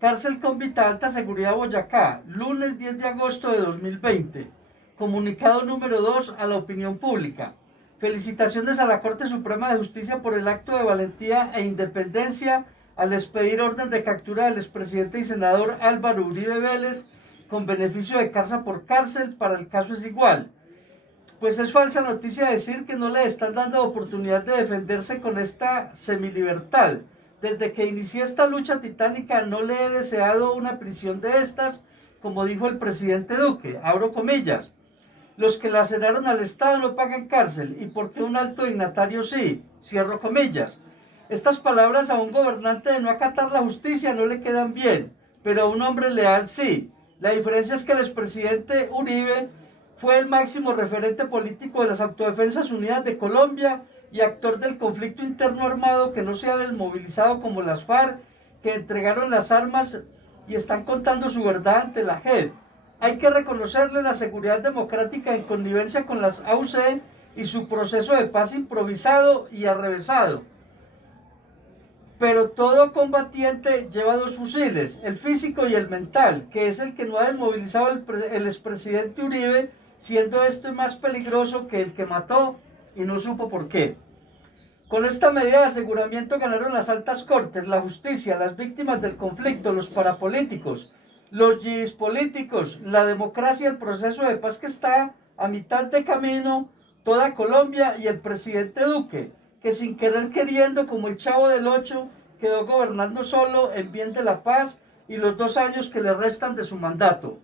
Cárcel Convita Alta Seguridad Boyacá, lunes 10 de agosto de 2020. Comunicado número 2 a la opinión pública. Felicitaciones a la Corte Suprema de Justicia por el acto de valentía e independencia al expedir orden de captura del expresidente y senador Álvaro Uribe Vélez con beneficio de casa por cárcel. Para el caso es igual. Pues es falsa noticia decir que no le están dando oportunidad de defenderse con esta semilibertad. Desde que inicié esta lucha titánica no le he deseado una prisión de estas, como dijo el presidente Duque, abro comillas. Los que laceraron al Estado no pagan cárcel, y por qué un alto dignatario sí, cierro comillas. Estas palabras a un gobernante de no acatar la justicia no le quedan bien, pero a un hombre leal sí. La diferencia es que el expresidente Uribe fue el máximo referente político de las Autodefensas Unidas de Colombia y actor del conflicto interno armado que no se ha desmovilizado como las FARC, que entregaron las armas y están contando su verdad ante la JEP. Hay que reconocerle la seguridad democrática en connivencia con las AUC y su proceso de paz improvisado y arrevesado. Pero todo combatiente lleva dos fusiles, el físico y el mental, que es el que no ha desmovilizado el expresidente Uribe, siendo este más peligroso que el que mató y no supo por qué. Con esta medida de aseguramiento ganaron las altas cortes, la justicia, las víctimas del conflicto, los parapolíticos, los yihis políticos, la democracia, el proceso de paz que está a mitad de camino, toda Colombia y el presidente Duque, que sin querer queriendo, como el Chavo del Ocho, quedó gobernando solo en bien de la paz y los 2 años que le restan de su mandato.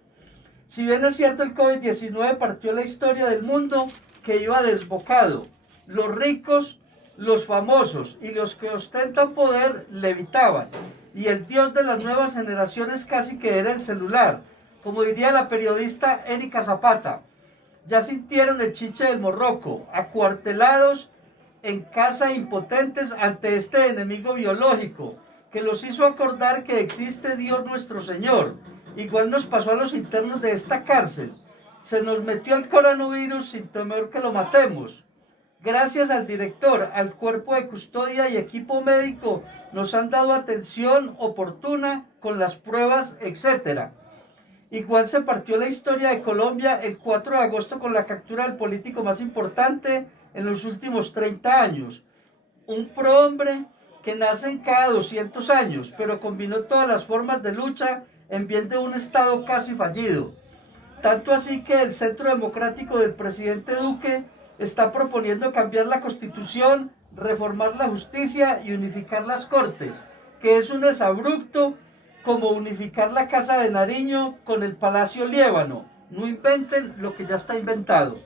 Si bien es cierto, el COVID-19 partió la historia del mundo que iba desbocado. Los ricos, los famosos y los que ostentan poder levitaban. Y el dios de las nuevas generaciones casi que era el celular. Como diría la periodista Erika Zapata, ya sintieron el chiche del morroco, acuartelados en casa impotentes ante este enemigo biológico, que los hizo acordar que existe Dios nuestro Señor. Igual nos pasó a los internos de esta cárcel. Se nos metió el coronavirus sin temor que lo matemos. Gracias al director, al cuerpo de custodia y equipo médico, nos han dado atención oportuna con las pruebas, etc. Igual se partió la historia de Colombia el 4 de agosto con la captura del político más importante en los últimos 30 años. Un prohombre que nace en cada 200 años, pero combinó todas las formas de lucha en bien de un Estado casi fallido. Tanto así que el Centro Democrático del presidente Duque está proponiendo cambiar la Constitución, reformar la justicia y unificar las Cortes, que es un exabrupto como unificar la Casa de Nariño con el Palacio Liébano. No inventen lo que ya está inventado.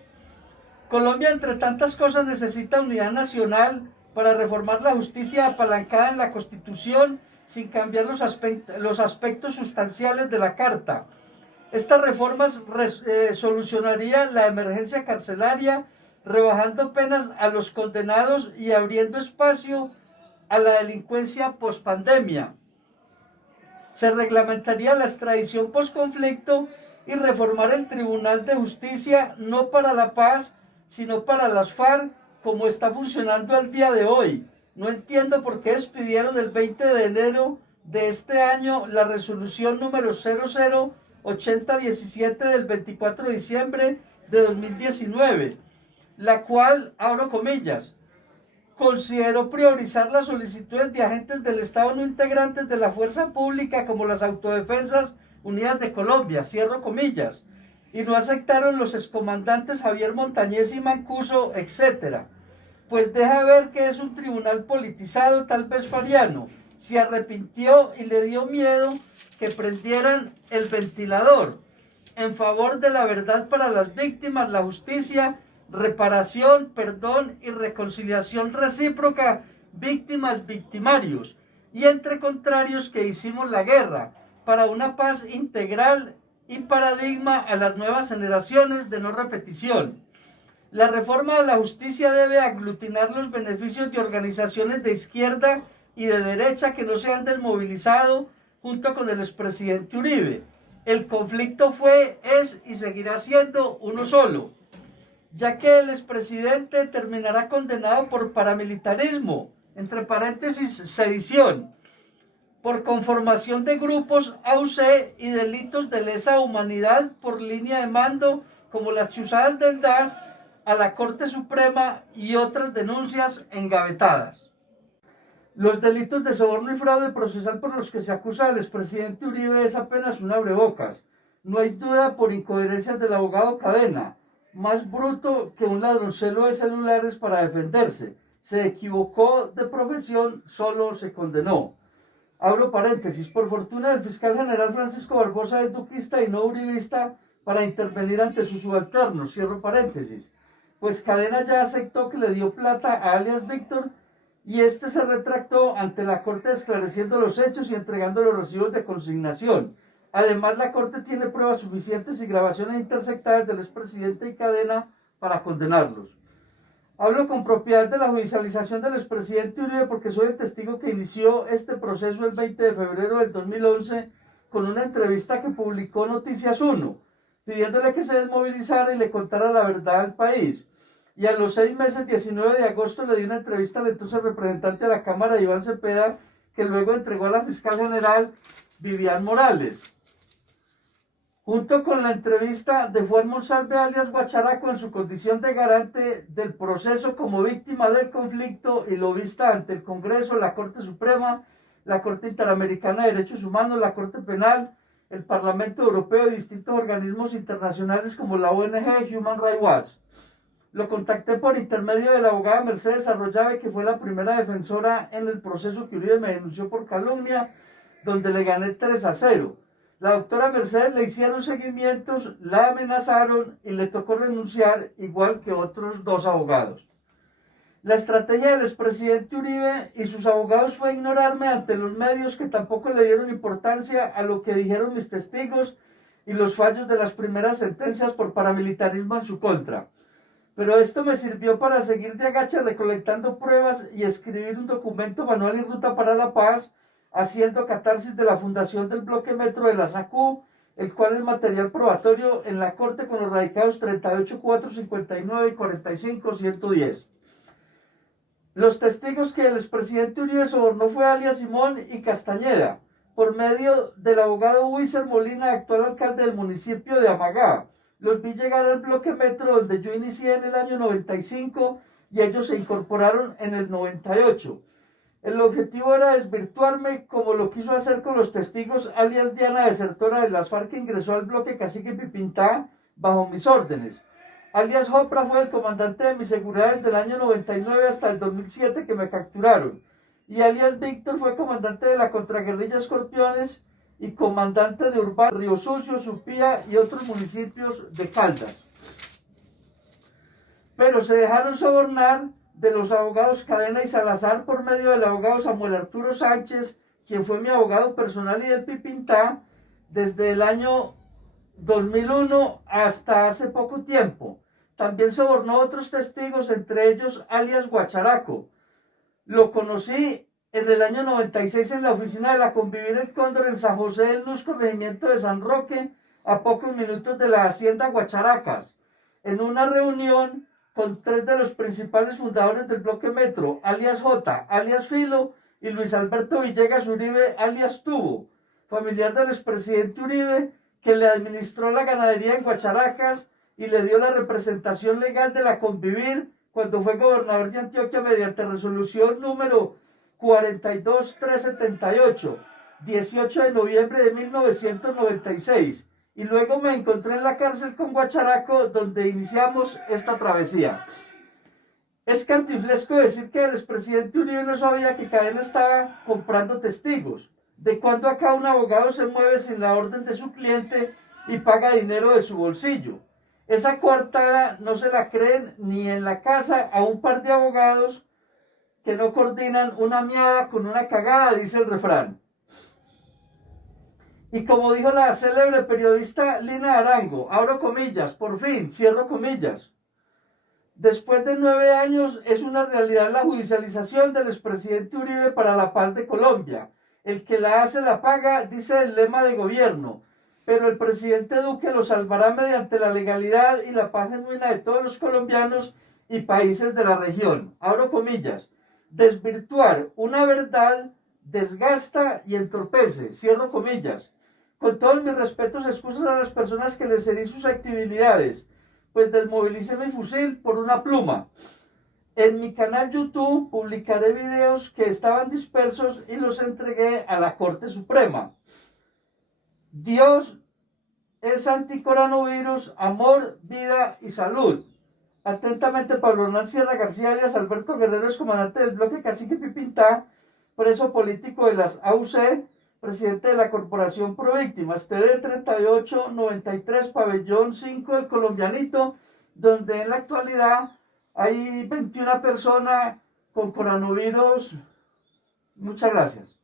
Colombia, entre tantas cosas, necesita unidad nacional para reformar la justicia apalancada en la Constitución sin cambiar los aspectos sustanciales de la Carta. Estas reformas solucionarían la emergencia carcelaria, rebajando penas a los condenados y abriendo espacio a la delincuencia pospandemia. Se reglamentaría la extradición posconflicto y reformar el Tribunal de Justicia no para la paz, sino para las FARC, como está funcionando al día de hoy. No entiendo por qué despidieron el 20 de enero de este año la resolución número 008017 del 24 de diciembre de 2019, la cual, abro comillas, consideró priorizar las solicitudes de agentes del Estado no integrantes de la fuerza pública como las Autodefensas Unidas de Colombia, cierro comillas, y no aceptaron los excomandantes Javier Montañez y Mancuso, etc. Pues deja ver que es un tribunal politizado, tal vez fariano. Se arrepintió y le dio miedo que prendieran el ventilador en favor de la verdad para las víctimas, la justicia, reparación, perdón y reconciliación recíproca, víctimas, victimarios, y entre contrarios que hicimos la guerra para una paz integral y paradigma a las nuevas generaciones de no repetición. La reforma de la justicia debe aglutinar los beneficios de organizaciones de izquierda y de derecha que no se han desmovilizado junto con el expresidente Uribe. El conflicto fue, es y seguirá siendo uno solo, ya que el expresidente terminará condenado por paramilitarismo, entre paréntesis, sedición. por conformación de grupos AUC y delitos de lesa humanidad por línea de mando, como las chuzadas del DAS, a la Corte Suprema y otras denuncias engavetadas. Los delitos de soborno y fraude procesal por los que se acusa al expresidente Uribe es apenas un abrebocas. No hay duda por incoherencias del abogado Cadena, más bruto que un ladroncelo de celulares para defenderse. Se equivocó de profesión, solo se condenó. Abro paréntesis, por fortuna el fiscal general Francisco Barbosa es duquista y no uribista para intervenir ante sus subalternos, cierro paréntesis, pues Cadena ya aceptó que le dio plata a alias Víctor y este se retractó ante la Corte esclareciendo los hechos y entregando los recibos de consignación. Además, la Corte tiene pruebas suficientes y grabaciones interceptadas del expresidente y Cadena para condenarlos. Hablo con propiedad de la judicialización del expresidente Uribe porque soy el testigo que inició este proceso el 20 de febrero del 2011 con una entrevista que publicó Noticias 1, pidiéndole que se desmovilizara y le contara la verdad al país. Y a los 6 meses, 19 de agosto, le di una entrevista al entonces representante de la Cámara, Iván Cepeda, que luego entregó a la fiscal general Vivian Morales. Junto con la entrevista de Juan Monsalve alias Guacharaco en su condición de garante del proceso como víctima del conflicto y lobista ante el Congreso, la Corte Suprema, la Corte Interamericana de Derechos Humanos, la Corte Penal, el Parlamento Europeo y distintos organismos internacionales como la ONG Human Rights Watch. Lo contacté por intermedio de la abogada Mercedes Arroyave, que fue la primera defensora en el proceso que Uribe me denunció por calumnia, donde le gané 3-0. La doctora Mercedes le hicieron seguimientos, la amenazaron y le tocó renunciar, igual que otros 2 abogados. La estrategia del expresidente Uribe y sus abogados fue ignorarme ante los medios, que tampoco le dieron importancia a lo que dijeron mis testigos y los fallos de las primeras sentencias por paramilitarismo en su contra. Pero esto me sirvió para seguir de agacha recolectando pruebas y escribir un documento manual y ruta para la paz, haciendo catarsis de la fundación del bloque metro de la SACU, el cual es material probatorio en la Corte con los radicados 38, 4, 59 y 45, 110. Los testigos que el expresidente Uribe sobornó fue alias Simón y Castañeda, por medio del abogado Huizer Molina, actual alcalde del municipio de Amagá. Los vi llegar al bloque metro donde yo inicié en el año 95 y ellos se incorporaron en el 98. El objetivo era desvirtuarme, como lo quiso hacer con los testigos alias Diana, desertora de las FARC, que ingresó al bloque Cacique Pipintá bajo mis órdenes. Alias Jopra fue el comandante de mi seguridad desde el año 99 hasta el 2007 que me capturaron. Y alias Víctor fue comandante de la contraguerrilla Escorpiones y comandante de Urbán, Río Sucio, Supía y otros municipios de Caldas. Pero se dejaron sobornar de los abogados Cadena y Salazar por medio del abogado Samuel Arturo Sánchez, quien fue mi abogado personal y del Pipintá desde el año 2001 hasta hace poco tiempo. También sobornó a otros testigos, entre ellos alias Guacharaco. Lo conocí en el año 96 en la oficina de la Convivir El Cóndor en San José del Luz, corregimiento de San Roque, a pocos minutos de la hacienda Guacharacas, en una reunión con 3 de los principales fundadores del bloque metro, alias J, alias Filo, y Luis Alberto Villegas Uribe, alias Tubo, familiar del expresidente Uribe, que le administró la ganadería en Guacharacas y le dio la representación legal de la Convivir cuando fue gobernador de Antioquia mediante resolución número 42378, 18 de noviembre de 1996. Y luego me encontré en la cárcel con Guacharaco, donde iniciamos esta travesía. Es cantinflesco decir que el expresidente Uribe no sabía que Cadena estaba comprando testigos. ¿De cuándo acá un abogado se mueve sin la orden de su cliente y paga dinero de su bolsillo? Esa coartada no se la creen ni en la casa a un par de abogados que no coordinan una miada con una cagada, dice el refrán. Y como dijo la célebre periodista Lina Arango, abro comillas, por fin, cierro comillas. Después de 9 años es una realidad la judicialización del expresidente Uribe para la paz de Colombia. El que la hace la paga, dice el lema de gobierno. Pero el presidente Duque lo salvará mediante la legalidad y la paz genuina de todos los colombianos y países de la región. Abro comillas. Desvirtuar una verdad desgasta y entorpece, cierro comillas. Con todos mis respetos, excusas a las personas que les herí susceptibilidades, pues desmovilicé mi fusil por una pluma. En mi canal YouTube publicaré videos que estaban dispersos y los entregué a la Corte Suprema. Dios es anticoronavirus, amor, vida y salud. Atentamente, Pablo Hernán Sierra García, alias Alberto Guerrero, es comandante del bloque Cacique Pipintá, preso político de las AUC, presidente de la Corporación Províctimas, TD 3893, pabellón 5 del Colombianito, donde en la actualidad hay 21 personas con coronavirus. Muchas gracias.